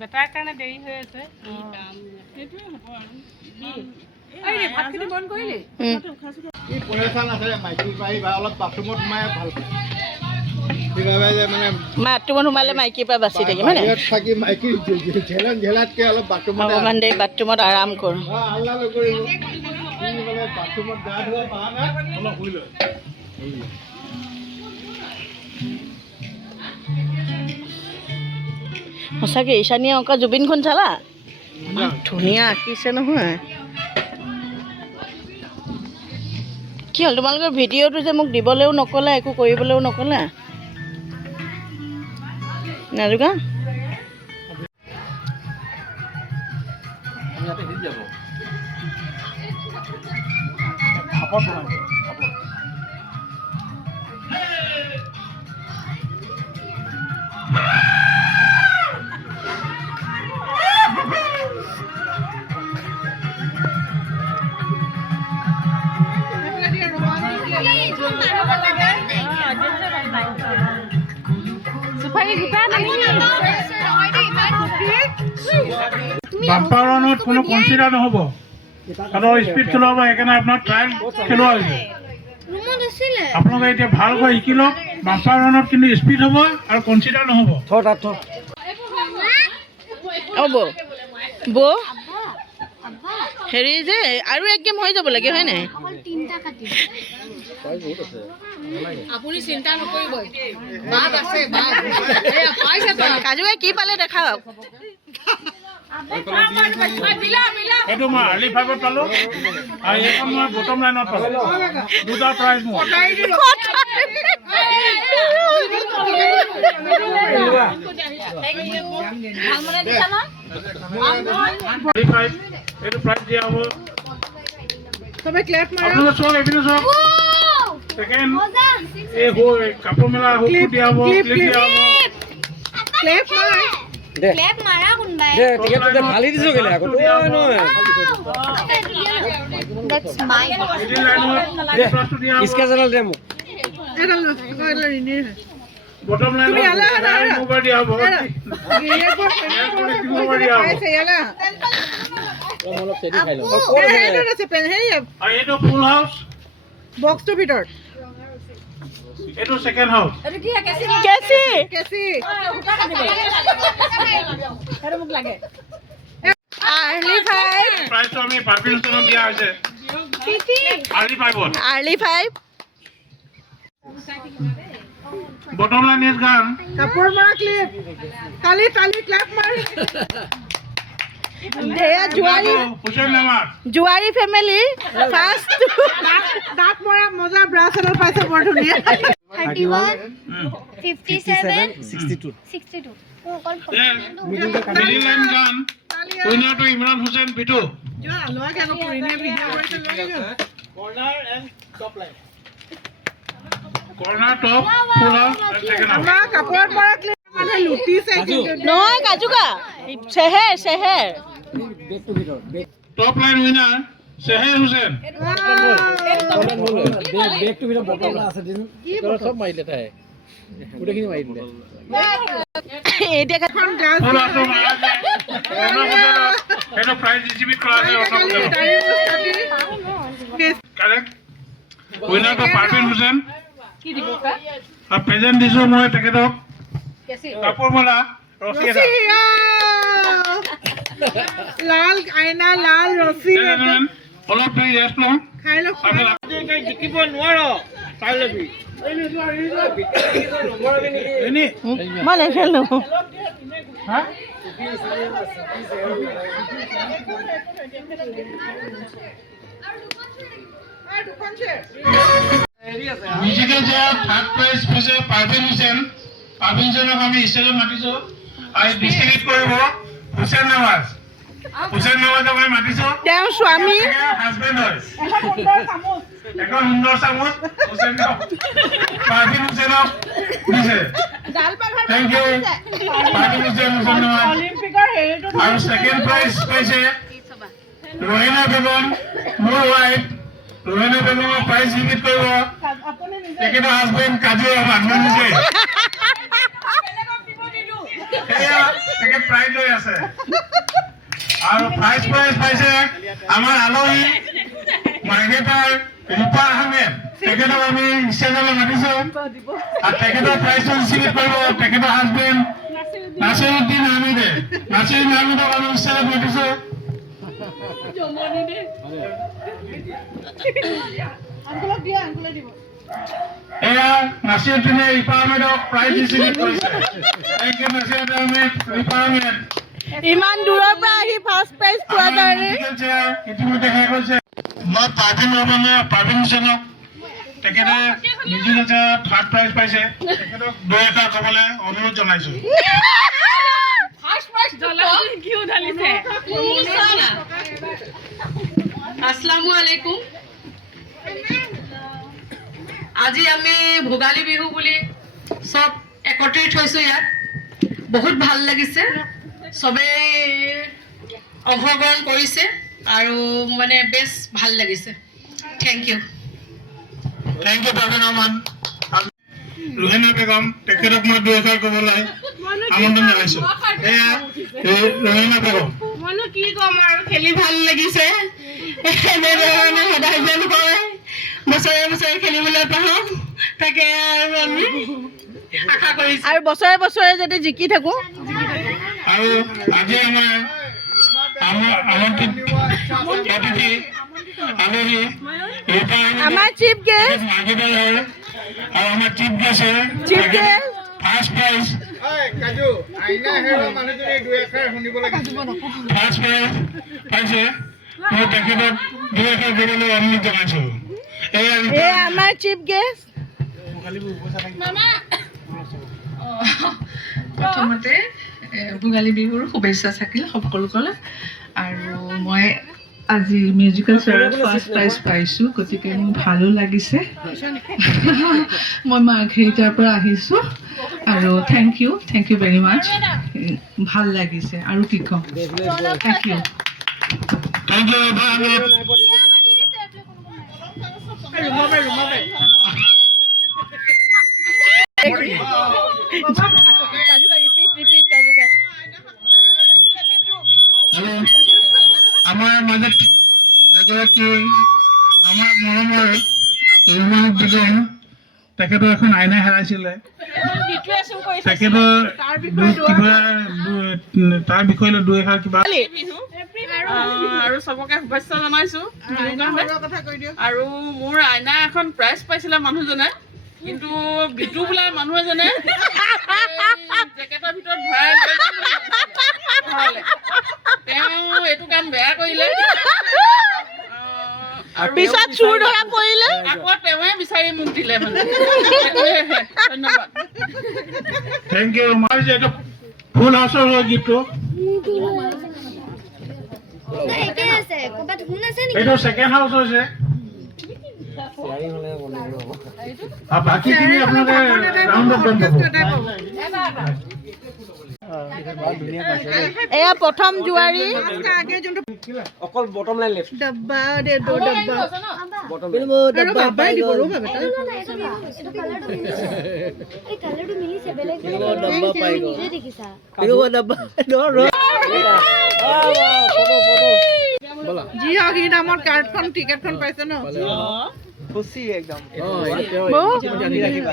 Better কাৰণে দেৰি হৈ আছে বাথৰুমত সোমালে মাইকীৰ পৰা বাচি থাকিম মানে অকণমান দেৰি বাথৰুমত আৰাম কৰোঁ। সঁচাকৈ ঈশানীয়ে অংকা জুবিনখন চালা? ধুনীয়া আঁকিছে নহয়। কি হ'ল তোমালোকৰ ভিডিঅ'টো যে মোক দিবলৈও নক'লা, একো কৰিবলৈও নক'লা? নাজোকা বাম্পাৰত কোনো কনচিডাৰ নহ'ব, কাৰণ স্পীড খেলোৱা হ'ব, সেইকাৰণে আপোনাৰ ট্ৰায়েল খেলোৱা হৈছে। আপোনালোকে এতিয়া ভালকৈ শিকি লওক, বাম্পাৰ ৰানত কিন্তু স্পীড হ'ব আৰু কনচিডাৰ নহ'ব। বৌ হেৰি যে আৰু এক গেম হৈ যাব লাগে হয় নাই? আপুনি চিন্তা নকৰিব, কাজুৱে কি পালে দেখাওক। এইটো মই আৰ্লি ফাইভত পালোঁ আৰু এইখন মই বটম লাইনত পালোঁ। দুটা প্ৰাইজ মোৰ। এইটো প্ৰাইজ দিয়া হ'ব। আপোনালোকে চাওক, এইপিনে চাওক। ছেকেণ্ড এই কাপোৰ মেলা হুকটো দিয়া হ'ব, ক্লিপ দিয়া হ'ব। বটম লাইন দিয়া হ'ব। এইটো ফুল হাউচ বক্সটোৰ ভিতৰত এইটো ছেকেণ্ড হাউচ। প্ৰাইজটো আমি পাৰ্ফিউম ষ্টোৰত দিয়া হৈছে early five. Bottom line is গান। কাপোৰ মৰা ক্লিপ কালি ক্লাপ মাৰ জুৱাৰী ফেমিলি ফাৰ্ষ্ট দাঁত মৰা মজা ব্ৰাছ এডাল পাইছে বৰ ধুনীয়া। 31 57 62 62 মিডিল লাইন গান উইনাৰটো ইমৰান হুছেইন বিটু। কৰ্নাৰ টপ আমাৰ কাপোৰত মৰা ক্লিপ মানে লুটিছে নহয় কাজুকা Sehar top line winner Sehar Hussain. উইনাৰটো পাৰ্ভিন হুছেইন। প্ৰেজেণ্ট দিছোঁ মই তেখেতক কাপোৰ মেলা ৰছী এটা। লাল আইনা লাল ৰছী অলপ দেৰি ৰেষ্ট লওঁ। খাই লওক জিকিব নোৱাৰ চাই ল'বি। মই নেখেলো। মিউজিকেল চেয়াৰ থাৰ্ড প্ৰাইজ হৈছে পাৰ্ভিন হুছেইন। পাৰ্ভিন হুছেইনক আমি ষ্টেজত মাতিছোঁ আৰু ডিষ্ট্ৰিবিউট কৰিব হুছেইন নৱাজ। হুছেইন নৱাজক আমি মাতিছোঁ। তেওঁৰ স্বামী হাজবেণ্ড হয়। এখন সুন্দৰ চামুচ পাৰ্ভিন হুছেইনক দিছে। Thank you Parveen Hussain Nawaz. আৰু ছেকেণ্ড প্ৰাইজ পাইছে ৰহিনা বেগম, মোৰ ৱাইফ। ৰহিনা বেগমৰ প্ৰাইজ ৰিপিট কৰিব তেখেতৰ হাজবেণ্ড কাজু মানুহ নিজে তেখেত প্ৰাইজ লৈ আছে আৰু ফাৰ্ষ্ট প্ৰাইজ পাইছে আমাৰ আলহী মাৰ্কেটাৰ ৰূপা আহমেদ তেখেতক আমি ষ্টেজলৈ মাতিছো আৰু তেখেতৰ প্ৰাইজটো ৰিচিভ কৰিব তেখেতৰ হাজবেণ্ড নাছিৰুদ্দিন আহমেদে নাছিৰুদ্দিন আহমেদক আমি ষ্টেজত মাতিছো এয়া নাছিৰুদ্দিনে ৰিপা আহমেদক প্ৰাইজ ৰিচিভ কৰিছে থেংক ইউ নাছিৰুদ্দিন আহমেদ ৰিপা আহমেদ ইমান দূৰৰ পৰা আহি ফাৰ্ষ্ট প্ৰাইজ পোৱা কাৰণে ইতিমধ্যে শেষ হৈছে মই পাৰ্ভিন হুছেইনক তেখেতে মিউজিক থাৰ্ড প্ৰাইজ পাইছে তেখেতক 2 এষাৰ ক'বলৈ অনুৰোধ জনাইছো আসসালামু আলাইকুম আজি আমি ভোগালী বিহু বুলি সব একত্ৰিত হৈছো ইয়াত বহুত ভাল লাগিছে সবেই অংশগ্ৰহণ কৰিছে আৰু মানে বেছ ভাল লাগিছে থ্যাংক ইউ পাৰ্ভিন আহমেদ ৰুহেনা বেগম তেখেতক মই 2 এষাৰ ক'বলৈ আমন্ত্ৰণ জনাইছো এয়া ৰুহেনা বেগম মইনো কি ক'ম আৰু খেলি ভাল লাগিছে এনেধৰণে সদায় যেন হয় বছৰে বছৰে খেলিবলৈ পাওঁ তাকে আৰু আমি আশা কৰিছোঁ আৰু বছৰে বছৰে যদি জিকি থাকো আৰু আজি আমাৰ আমন্ত্ৰিত অতিথি আলহী ৰূপা আমাৰ চিফ গেষ্ট মাৰ্কেটাৰ হয় আৰু আমাৰ chief guest first prize first prize পাইছে মই তেখেতক 2 এষাৰ ক'বলৈ অনুৰোধ জনাইছো এয়া আমাৰ চিফ গেষ্ট প্ৰথমতে ভোগালী বিহুৰ শুভেচ্ছা থাকিল সকলোকলৈ আৰু মই আজি মিউজিকেল চেয়াৰত ফাৰ্ষ্ট প্ৰাইজ পাইছোঁ গতিকে মোৰ ভালো লাগিছে মই মাৰ্ঘেৰিটাৰ পৰা আহিছোঁ আৰু থেংক ইউ ভেৰি মাছ ভাল লাগিছে আৰু কি ক'ম থেংক ইউ আমাৰ মাজত এগৰাকী আমাৰ মৰমৰ ৰুমা বেগম তেখেতৰ এখন আইনা হেৰাইছিলে তেখেতৰ কিবা তাৰ বিষয়ে 2 এষাৰ কিবা আৰু চবকে শুভেচ্ছা জনাইছো আৰু মোৰ আইনা এখন প্ৰাইজ পাইছিলে মানুহজনে কিন্তু বিটু বোলা মানুহ এজনে জেকেটৰ ভিতৰত ভৰাই লৈ তেওঁ এইটো কাম বেয়া কৰিলে পিছত চুৰ ধৰা পৰিলে আকৌ তেওঁৱে বিচাৰি মোক দিলে মানে ধন্যবাদ থেংক ইউ মই যে এইটো ফুল হাউচৰ গিফ্টটো এইটো ছেকেণ্ড হাউচ হৈছে আৰু বাকীখিনি আপোনালোকে ৰাউণ্ডত গম পাব এয়া প্ৰথম জুৱাৰী অকল বটম লাইন লেফট ডব্বা দে দো ডব্বা বটম বাবাই দিব ৰ বাবা ডব্বা পাই গ'ল কিনো ডব্বা ৰ ফটো বলা জি হক ই নামৰ কাৰ্ডখন টিকেটখন পাইছে ন খুশি একদম বৌ ৰাখিবা